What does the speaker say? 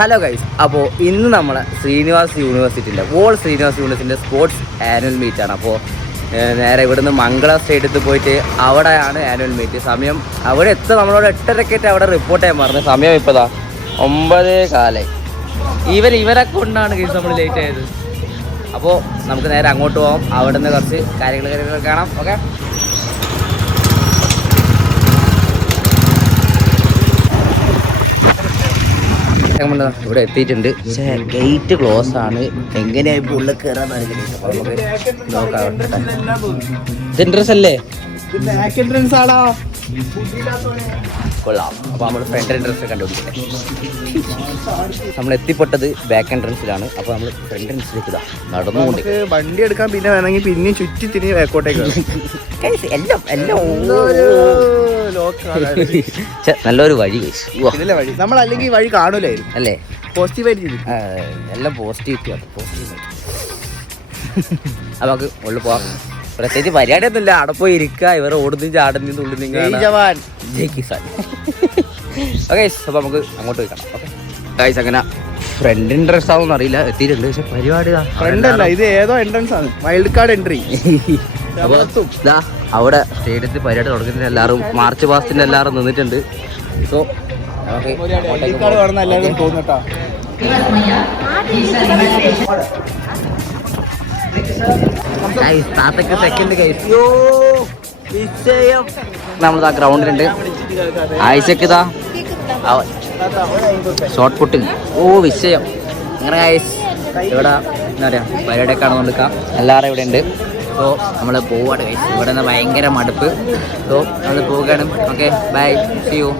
Hello guys, അപ്പോൾ ഇന്ന് നമ്മളെ ശ്രീനിവാസ് യൂണിവേഴ്സിറ്റിൻ്റെ ശ്രീനിവാസ് സ്പോർട്സ് ആനുവൽ മീറ്റാണ്. അപ്പോൾ നേരെ ഇവിടുന്ന് മംഗള സ്റ്റേഡിയത്തിൽ പോയിട്ട് അവിടെയാണ് ആനുവൽ മീറ്റ്. സമയം അവിടെ നമ്മളോട് 8:30 അവിടെ റിപ്പോർട്ട് ചെയ്യാൻ പറഞ്ഞു. സമയം ഇപ്പോഴാ 9:15. ഇവരെ കൊണ്ടാണ് ഗൈസ് നമ്മൾ ലേറ്റ് ആയത്. അപ്പോൾ നമുക്ക് നേരെ അങ്ങോട്ട് പോകാം. അവിടെ നിന്ന് കുറച്ച് കാര്യങ്ങൾ കാണാം. ഓക്കെ, ഇവിടെ എത്തിയിട്ടുണ്ട്. പക്ഷേ ഗേറ്റ് ക്ലോസ് ആണ്. എങ്ങനെയായി ഉള്ളിൽ കയറാൻ എൻട്രൻസ് അല്ലേ? കൊള്ളാം. അപ്പോൾ നമ്മൾ ഫ്രണ്ട് എൻട്രൻസ് കണ്ടുപിടിക്കട്ടെ. നമ്മൾ എത്തിപ്പെട്ടത് ബാക്ക് എൻട്രൻസിലാണ്. അപ്പോൾ നമ്മൾ ഫ്രണ്ട് എൻട്രൻസിലേക്ക് നടന്നുകൊണ്ട് വണ്ടി എടുക്കാൻ പിന്നെ വേണമെങ്കിൽ പിന്നെയും ചുറ്റി തിരിഞ്ഞ് ബാക്കോട്ടേക്ക് നല്ലൊരു വഴി വഴി നമ്മൾ അല്ലെങ്കിൽ വഴി കാണൂലായിരുന്നു അല്ലേ? പോസിറ്റീവായിട്ട് എല്ലാം പോസിറ്റിവിറ്റി. അത് നമുക്ക് ഉള്ളിൽ പോവാം. പ്രത്യേകിച്ച് പരിപാടിയൊന്നുമില്ല. അവിടെ പോയി ഇരിക്കുക. ഇവർ ഓടുന്നു ചാടുന്നു തുള്ളുന്നു. ഓക്കെ, അപ്പോൾ നമുക്ക് അങ്ങോട്ട് പോയി കാണാം. ഓക്കെ ഗൈസ്, അങ്ങനെ ഫ്രണ്ട് എൻട്രൻസ് ആവുമെന്ന് അറിയില്ല. എത്തിയിട്ടുണ്ട്. പക്ഷെ പരിപാടി ഫ്രണ്ട് അല്ല, ഇത് ഏതോ എൻട്രൻസ് ആണ്. Wild card entry. അവിടെ സ്റ്റേഡിയത്തിൽ പരിപാടി തുടങ്ങുന്നതിന് എല്ലാവരും മാർച്ച് പാസ്റ്റിന് എല്ലാവരും നിന്നിട്ടുണ്ട്. സോ എല്ലാവരും തോന്നട്ടാ. നമ്മളിതാ ഗ്രൗണ്ടിലുണ്ട്. ആയിഷക്ക് ഇതാ ഷോർട്ട് പുട്ടിങ്. വിഷയം അങ്ങനെ ഗൈസ് ഇവിടെ എന്താ പറയുക, പരിപാടിയൊക്കെ കാണുന്നുണ്ട്. എല്ലാവരും ഇവിടെ ഉണ്ട്. സോ നമ്മൾ പോവാണ് ഗൈസ്. ഇവിടെ നിന്ന് ഭയങ്കര മടുപ്പ്. സോ നമ്മൾ പോവുകയാണ്. Okay, bye, see U.